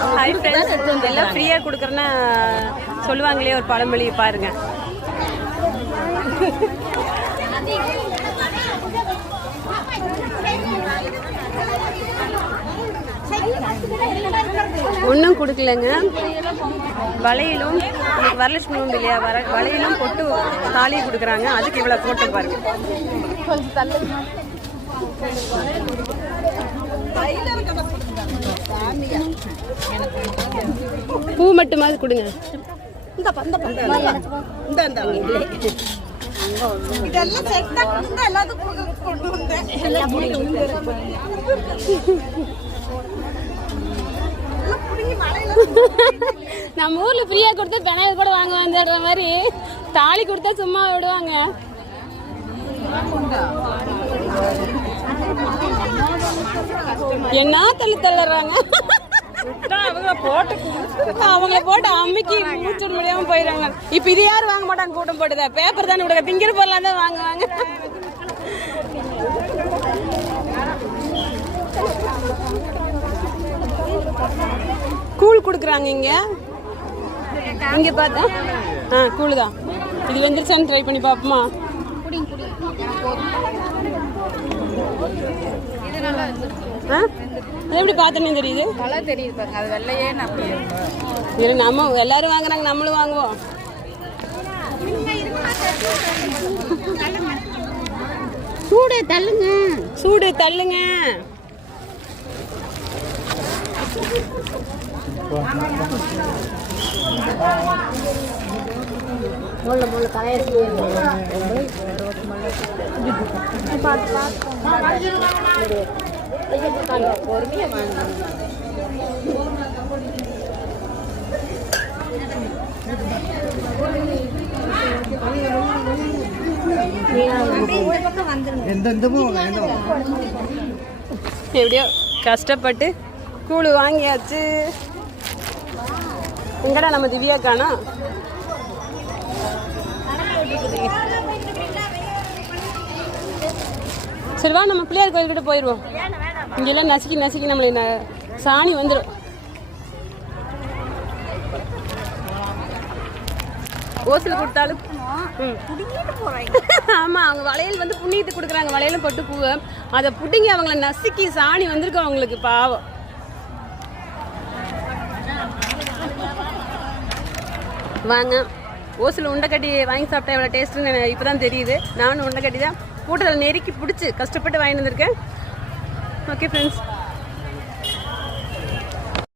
Hi friends, எல்லாம் ஃப்ரீயாக கொடுக்குறேன்னா சொல்லுவாங்களே ஒரு பழமொழி பாருங்க. ஒன்றும் கொடுக்கலங்க. வளையலும் இன்னைக்கு வரலட்சுமி உண்டு இல்லையா, வளையலும் பொட்டு தாலி கொடுக்குறாங்க. அதுக்கு இவ்வளோ போட்டு பாருங்க. பூ மட்டுமாவது கொடுங்க. நம்ம ஊர்ல ஃப்ரீயா கொடுத்து பெனாயில் கூட வாங்க வந்துடுற மாதிரி தாலி கொடுத்தா சும்மா விடுவாங்க. என்ன தள்ளுறாங்க அவங்கள போட்டு அம்மிக்கு மூச்சு முடியாம போயிடுறாங்க. இப்ப இது யாரும் வாங்க மாட்டாங்க, கூட்டம் போட்டுதான். பேப்பர் தானே விடுங்க, திங்கிற பொருளாக தான் வாங்குவாங்க. கூழ் கொடுக்குறாங்க இங்க. இங்க பார்த்தா கூழ் தான். இது வெந்துருச்சான்னு ட்ரை பண்ணி பார்ப்போமா? அது எப்படி பார்த்தோன்னு தெரியுது? அது வெள்ளையே நம்ம எல்லாரும் வாங்குறாங்க, நம்மளும் வாங்குவோம். சூடு தள்ளுங்க, சூடு தள்ளுங்க. எப்படியோ கஷ்டப்பட்டு கூழ் வாங்கியாச்சு. எங்கடா நம்ம திவ்யா காணோம்? சரிவா, நம்ம பிள்ளையார் கோயில்கிட்ட போயிடுவோம். இங்கெல்லாம் நசுக்கி நசுக்கி நம்மளை சாணி வந்துடும். ஓசில் கொடுத்தாலும் ஆமா, அவங்க வளையல் வந்து புண்ணியத்துக்கு கொடுக்குறாங்க. வளையலும் பொட்டு பூவை அதை புட்டிங்கி அவங்கள நசுக்கி சாணி வந்திருக்கு அவங்களுக்கு. பாவம். வாங்க, ஓசில் உண்டைக்கட்டி வாங்கி சாப்பிட்டா எவ்வளோ டேஸ்ட்டுன்னு இப்போ தான் தெரியுது. நானும் உண்டைக்கட்டி தான் கூட்டத்தில் நெருக்கி பிடிச்சி கஷ்டப்பட்டு வாங்கிட்டு வந்திருக்கேன். Okay friends.